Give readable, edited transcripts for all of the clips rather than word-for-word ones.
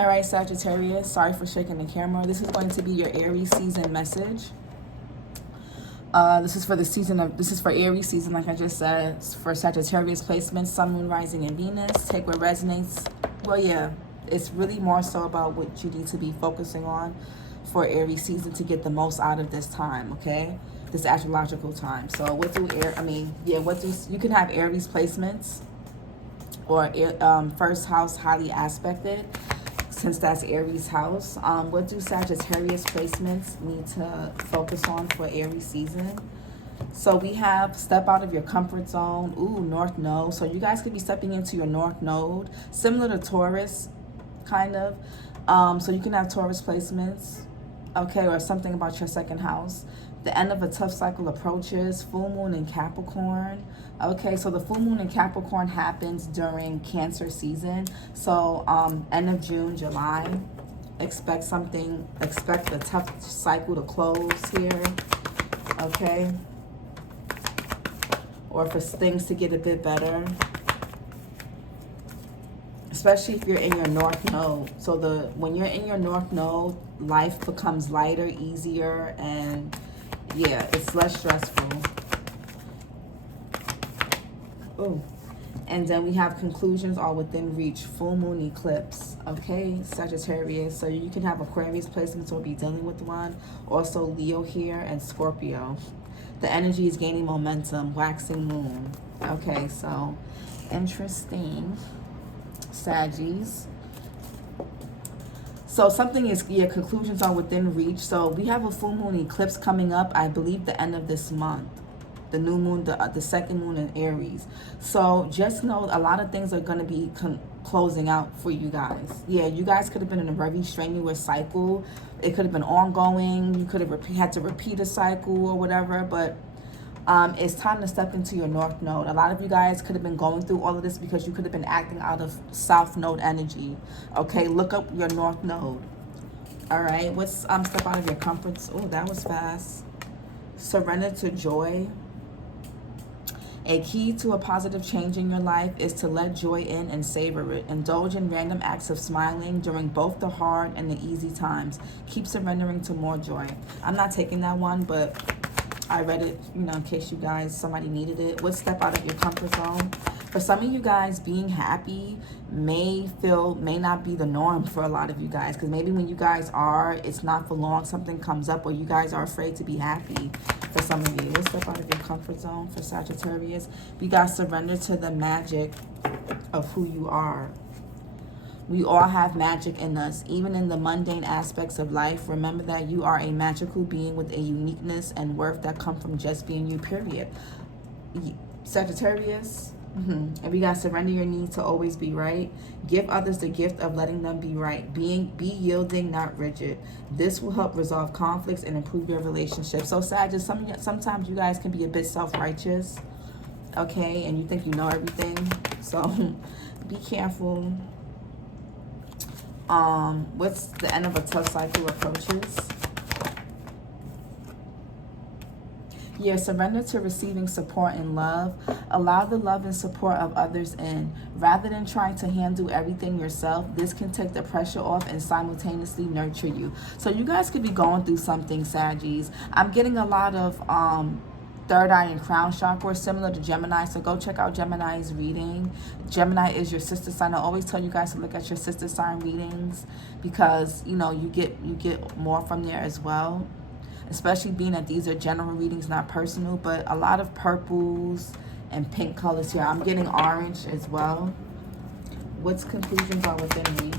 All right, Sagittarius, sorry for shaking the camera. This is going to be your Aries season message. This is for Aries season, like I just said. It's for Sagittarius placements, Sun, Moon, Rising, and Venus. Take what resonates. Well, yeah, it's really more so about what you need to be focusing on for Aries season to get the most out of this time, okay? This astrological time. So what do you can have Aries placements or first house highly aspected, since that's Aries house. What do Sagittarius placements need to focus on for Aries season? So we have step out of your comfort zone. Ooh, North Node. So you guys could be stepping into your North Node, similar to Taurus, kind of. So you can have Taurus placements, okay, or something about your second house. The end of a tough cycle approaches. Full moon in Capricorn. Okay, so the full moon in Capricorn happens during Cancer season. So end of June, July. Expect the tough cycle to close here. Okay. Or for things to get a bit better. Especially if you're in your North Node. So when you're in your North Node, life becomes lighter, easier, and yeah, it's less stressful. Oh, and then we have conclusions are within reach. Full moon eclipse. Okay, Sagittarius. So you can have Aquarius placements or be dealing with one. Also Leo here and Scorpio. The energy is gaining momentum. Waxing moon. Okay, so interesting. Saggies. So something is, yeah, conclusions are within reach. So we have a full moon eclipse coming up, I believe, the end of this month. The new moon, the second moon in Aries. So just know a lot of things are going to be closing out for you guys. Yeah, you guys could have been in a very strenuous cycle. It could have been ongoing. You could have had to repeat a cycle or whatever, but it's time to step into your North Node. A lot of you guys could have been going through all of this because you could have been acting out of South Node energy. Okay, look up your North Node. All right, what's step out of your comfort zone? Oh, that was fast. Surrender to joy. A key to a positive change in your life is to let joy in and savor it. Indulge in random acts of smiling during both the hard and the easy times. Keep surrendering to more joy. I'm not taking that one, but I read it, in case somebody needed it. What step out of your comfort zone? For some of you guys, being happy may not be the norm for a lot of you guys. Because maybe when you guys are, it's not for long. Something comes up or you guys are afraid to be happy. For some of you, what step out of your comfort zone for Sagittarius? You guys surrender to the magic of who you are. We all have magic in us, even in the mundane aspects of life. Remember that you are a magical being with a uniqueness and worth that come from just being you, period. Sagittarius, and we got to surrender your need to always be right. Give others the gift of letting them be right. Be yielding, not rigid. This will help resolve conflicts and improve your relationship. So Sagittarius, sometimes you guys can be a bit self-righteous, okay, and you think you know everything. So be careful. What's the end of a tough cycle approaches? Yeah, surrender to receiving support and love. Allow the love and support of others in. Rather than trying to handle everything yourself, this can take the pressure off and simultaneously nurture you. So you guys could be going through something, Saggies. I'm getting a lot of third eye and crown chakra, similar to Gemini. So go check out Gemini's reading. Gemini is your sister sign. I always tell you guys to look at your sister sign readings because you get more from there as well. Especially being that these are general readings, not personal, but a lot of purples and pink colors here. I'm getting orange as well. What's conclusions are within reach?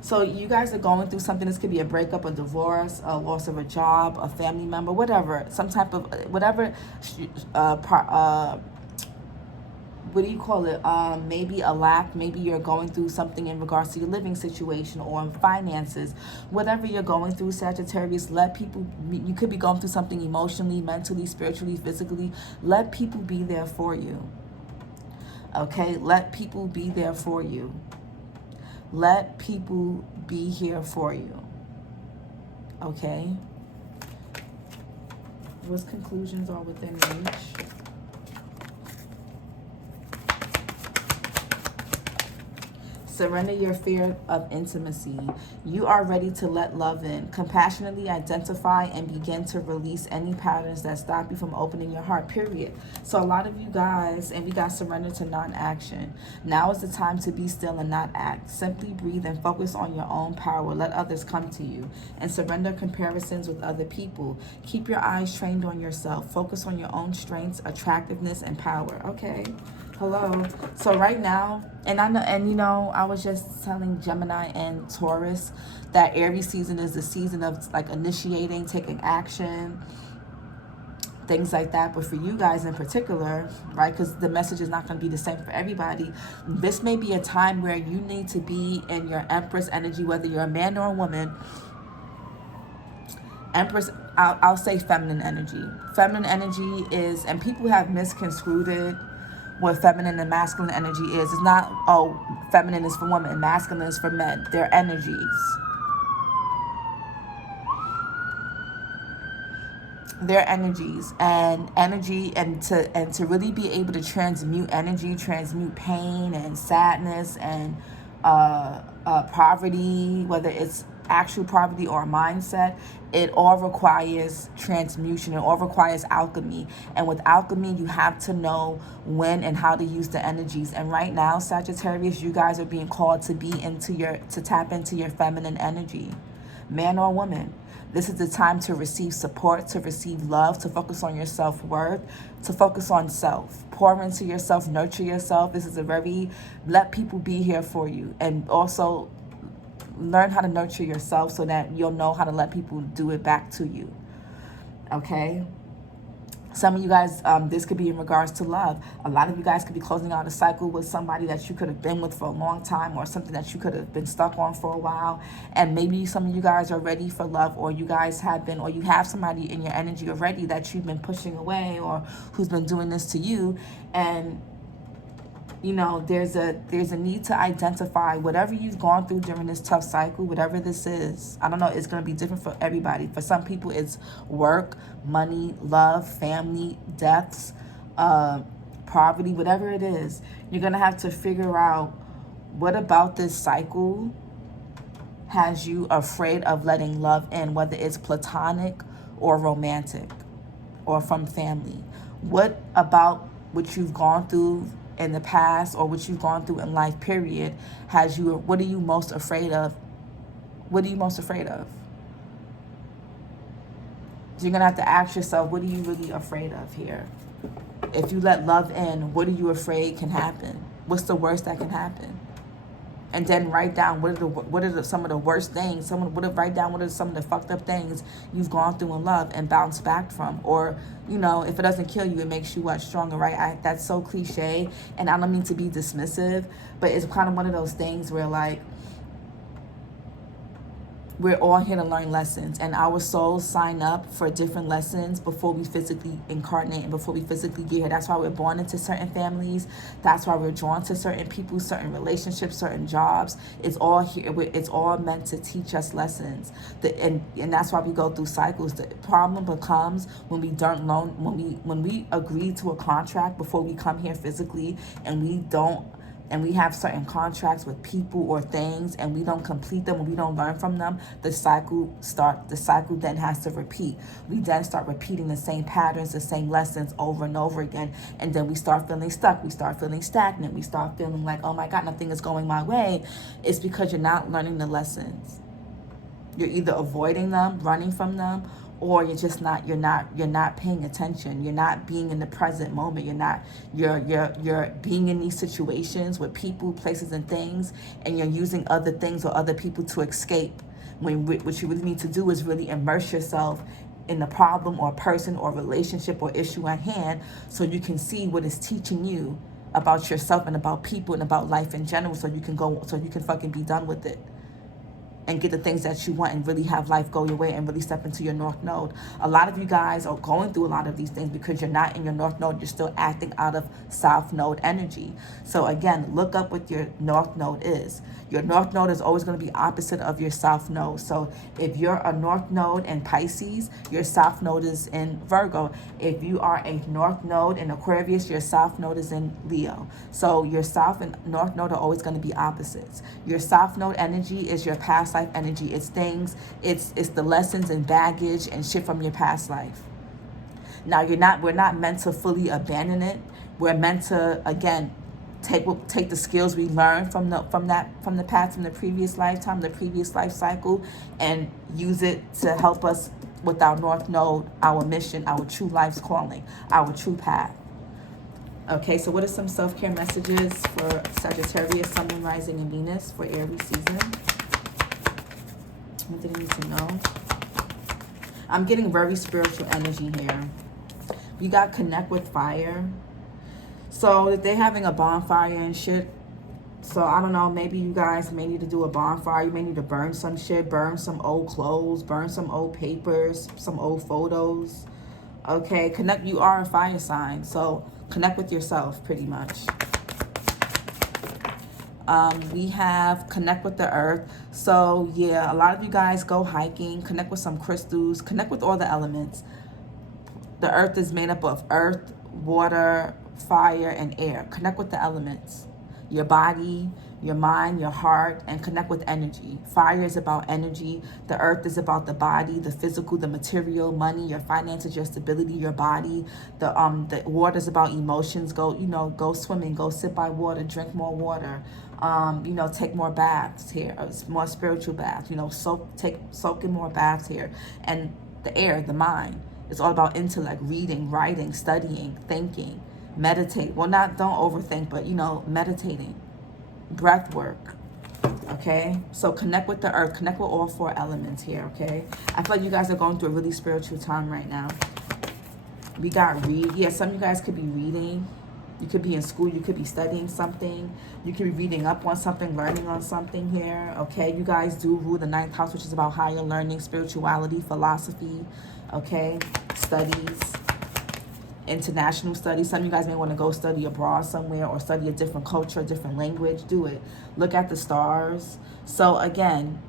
So you guys are going through something. This could be a breakup, a divorce, a loss of a job, a family member, whatever. Some type of, whatever, what do you call it? Maybe a lack. Maybe you're going through something in regards to your living situation or in finances. Whatever you're going through, Sagittarius, you could be going through something emotionally, mentally, spiritually, physically. Let people be there for you. Okay? Let people be there for you. Let people be here for you. Okay? What conclusions are within reach? Surrender your fear of intimacy. You are ready to let love in. Compassionately identify and begin to release any patterns that stop you from opening your heart, period. So a lot of you guys, and we got surrender to non-action. Now is the time to be still and not act. Simply breathe and focus on your own power. Let others come to you. And surrender comparisons with other people. Keep your eyes trained on yourself. Focus on your own strengths, attractiveness, and power. Okay. Hello. So right now, and I know, and you know, I was just telling Gemini and Taurus that Aries season is the season of like initiating, taking action, things like that. But for you guys in particular, right, because the message is not going to be the same for everybody, this may be a time where you need to be in your Empress energy, whether you're a man or a woman. Empress, I'll say feminine energy. Feminine energy is, and people have misconstrued it, what feminine and masculine energy is. It's not, oh, feminine is for women, masculine is for men. They're energies. They're energies, and energy, and to really be able to transmute energy, transmute pain and sadness and poverty, whether it's actual poverty or mindset, it all requires transmutation. It all requires alchemy. And with alchemy, you have to know when and how to use the energies. And right now, Sagittarius, you guys are being called to to tap into your feminine energy, man or woman. This is the time to receive support, to receive love, to focus on your self-worth, to focus on self. Pour into yourself, nurture yourself. This is a very, let people be here for you. And also learn how to nurture yourself so that you'll know how to let people do it back to you. Okay? Some of you guys, this could be in regards to love. A lot of you guys could be closing out a cycle with somebody that you could have been with for a long time, or something that you could have been stuck on for a while. And maybe some of you guys are ready for love, or you guys have been, or you have somebody in your energy already that you've been pushing away, or who's been doing this to you. And you know, there's a need to identify whatever you've gone through during this tough cycle, whatever this is. I don't know, it's going to be different for everybody. For some people, it's work, money, love, family, deaths, poverty, whatever it is. You're going to have to figure out what about this cycle has you afraid of letting love in, whether it's platonic or romantic or from family. What about what you've gone through in the past, or what you've gone through in life, period, has you, what are you most afraid of? What are you most afraid of? So you're going to have to ask yourself, what are you really afraid of here? If you let love in, what are you afraid can happen? What's the worst that can happen? And then write down what are some of the worst things. Write down what are some of the fucked up things you've gone through in love and bounced back from. Or, you know, if it doesn't kill you, it makes you what, stronger, right? That's so cliche, and I don't mean to be dismissive, but it's kind of one of those things where, like, we're all here to learn lessons, and our souls sign up for different lessons before we physically incarnate and before we physically get here. That's why we're born into certain families. That's why we're drawn to certain people, certain relationships, certain jobs. It's all here. It's all meant to teach us lessons. And that's why we go through cycles. The problem becomes when we don't learn, when we agree to a contract before we come here physically, and we don't. And we have certain contracts with people or things, and we don't complete them, and we don't learn from them, the cycle then has to repeat. We then start repeating the same patterns, the same lessons over and over again. And then we start feeling stuck. We start feeling stagnant. We start feeling like, oh my God, nothing is going my way. It's because you're not learning the lessons. You're either avoiding them, running from them, or you're not paying attention. You're not being in the present moment. You're being in these situations with people, places, and things, and you're using other things or other people to escape. When what you really need to do is really immerse yourself in the problem or person or relationship or issue at hand, so you can see what it's teaching you about yourself and about people and about life in general, so you can fucking be done with it. and get the things that you want and really have life go your way and really step into your North Node. A lot of you guys are going through a lot of these things because you're not in your North Node. You're still acting out of South Node energy. So again, look up what your North Node is. Your North Node is always going to be opposite of your South Node. So if you're a North Node in Pisces, your South Node is in Virgo. If you are a North Node in Aquarius, your South Node is in Leo. So your South and North Node are always going to be opposites. Your South Node energy is your past life energy. It's things, it's the lessons and baggage and shit from your past life. Now we're not meant to fully abandon it. We're meant to, again, take the skills we learned from the past, from the previous lifetime, the previous life cycle, and use it to help us with our North Node, our mission, our true life's calling, our true path. Okay, so what are some self-care messages for Sagittarius, Sun, Moon, Rising, and Venus for Aries season? What do they need to know? I'm getting very spiritual energy here. We got connect with fire. So if they're having a bonfire and shit, so I don't know, maybe you guys may need to do a bonfire. You may need to burn some shit, burn some old clothes, burn some old papers, some old photos. Okay, connect. You are a fire sign, so connect with yourself pretty much. We have connect with the earth. So yeah, a lot of you guys go hiking, connect with some crystals, connect with all the elements. The earth is made up of earth, water, fire, and air. Connect with the elements. Your body, your mind, your heart, and connect with energy. Fire is about energy. The earth is about the body, the physical, the material, money, your finances, your stability, your body. The water is about emotions. Go swimming, go sit by water, drink more water. Take more baths here, more spiritual baths. Soak in more baths here. And the air, the mind. It's all about intellect, reading, writing, studying, thinking, meditate. Well, don't overthink, but, meditating, breath work, okay? So connect with the earth, connect with all four elements here, okay? I feel like you guys are going through a really spiritual time right now. We got read. Yeah, some of you guys could be reading. You could be in school. You could be studying something. You could be reading up on something, learning on something here, okay? You guys do rule the 9th house, which is about higher learning, spirituality, philosophy, okay? Studies, international studies. Some of you guys may want to go study abroad somewhere or study a different culture, a different language. Do it. Look at the stars. So again,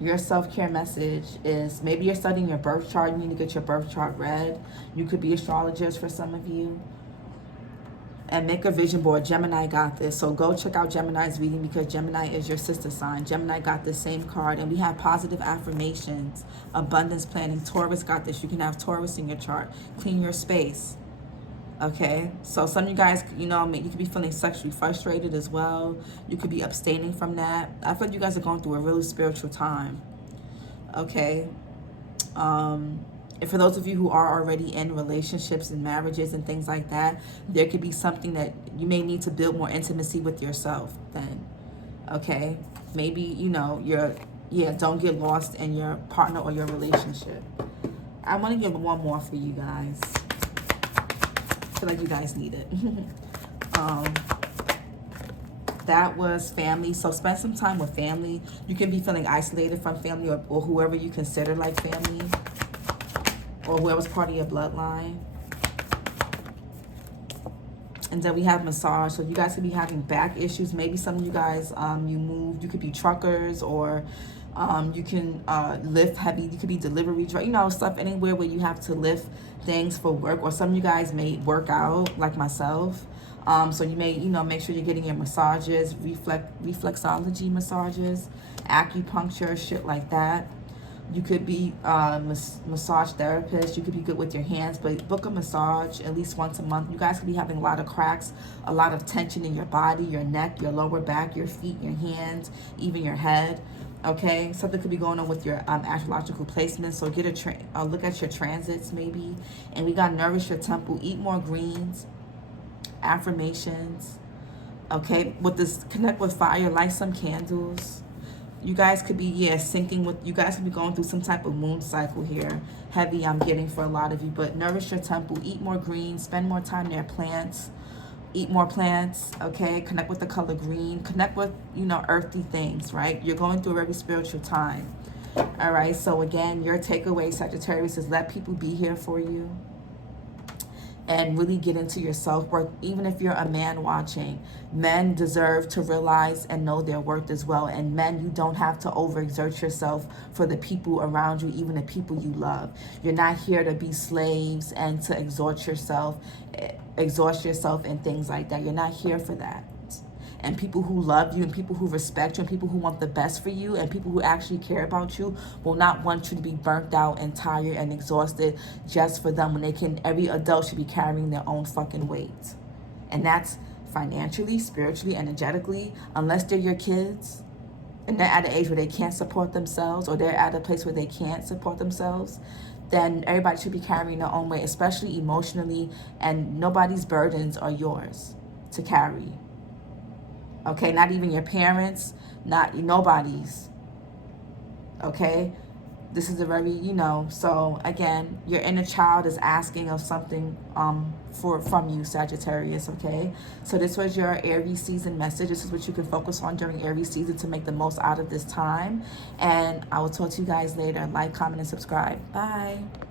your self-care message is maybe you're studying your birth chart. You need to get your birth chart read. You could be astrologers for some of you. And make a vision board. Gemini got this. So go check out Gemini's reading because Gemini is your sister sign. Gemini got this same card. And we have positive affirmations, abundance planning. Taurus got this. You can have Taurus in your chart. Clean your space. Okay? So some of you guys, you could be feeling sexually frustrated as well. You could be abstaining from that. I feel like you guys are going through a really spiritual time. Okay? And for those of you who are already in relationships and marriages and things like that, there could be something that you may need to build more intimacy with yourself then, okay? Maybe, don't get lost in your partner or your relationship. I want to give one more for you guys. I feel like you guys need it. That was family. So spend some time with family. You can be feeling isolated from family or whoever you consider like family, or whoever's part of your bloodline. And then we have massage. So you guys could be having back issues. Maybe some of you guys, you moved. You could be truckers, or you can lift heavy. You could be delivery, stuff anywhere where you have to lift things for work. Or some of you guys may work out, like myself. So you may, make sure you're getting your massages, reflexology massages, acupuncture, shit like that. You could be massage therapist. You could be good with your hands, but book a massage at least once a month. You guys could be having a lot of cracks, a lot of tension in your body, your neck, your lower back, your feet, your hands, even your head. Okay, something could be going on with your astrological placements. So get a look at your transits maybe. And we got nourish your temple, eat more greens, affirmations. Okay, with this connect with fire, light some candles. You guys could be, syncing with, you guys could be going through some type of moon cycle here. Heavy, I'm getting for a lot of you. But nourish your temple, eat more greens, spend more time near plants, Eat more plants, okay? Connect with the color green. Connect with, you know, earthly things, right? You're going through a very spiritual time. All right, so again, your takeaway, Sagittarius, is let people be here for you and really get into your self-worth. Even if you're a man watching, men deserve to realize and know their worth as well. And men, you don't have to overexert yourself for the people around you, even the people you love. You're not here to be slaves and to exhaust yourself and things like that. You're not here for that. And people who love you and people who respect you and people who want the best for you and people who actually care about you will not want you to be burnt out and tired and exhausted just for them, when they can, every adult should be carrying their own fucking weight. And that's financially, spiritually, energetically, unless they're your kids and they're at an age where they can't support themselves, or they're at a place where they can't support themselves, then everybody should be carrying their own weight, especially emotionally, and nobody's burdens are yours to carry. Okay, not even your parents, not nobody's. Okay, this is a very, you know, so again, your inner child is asking of something from you, Sagittarius. Okay, so this was your Aries season message. This is what you can focus on during Aries season to make the most out of this time. And I will talk to you guys later. Like, comment, and subscribe. Bye.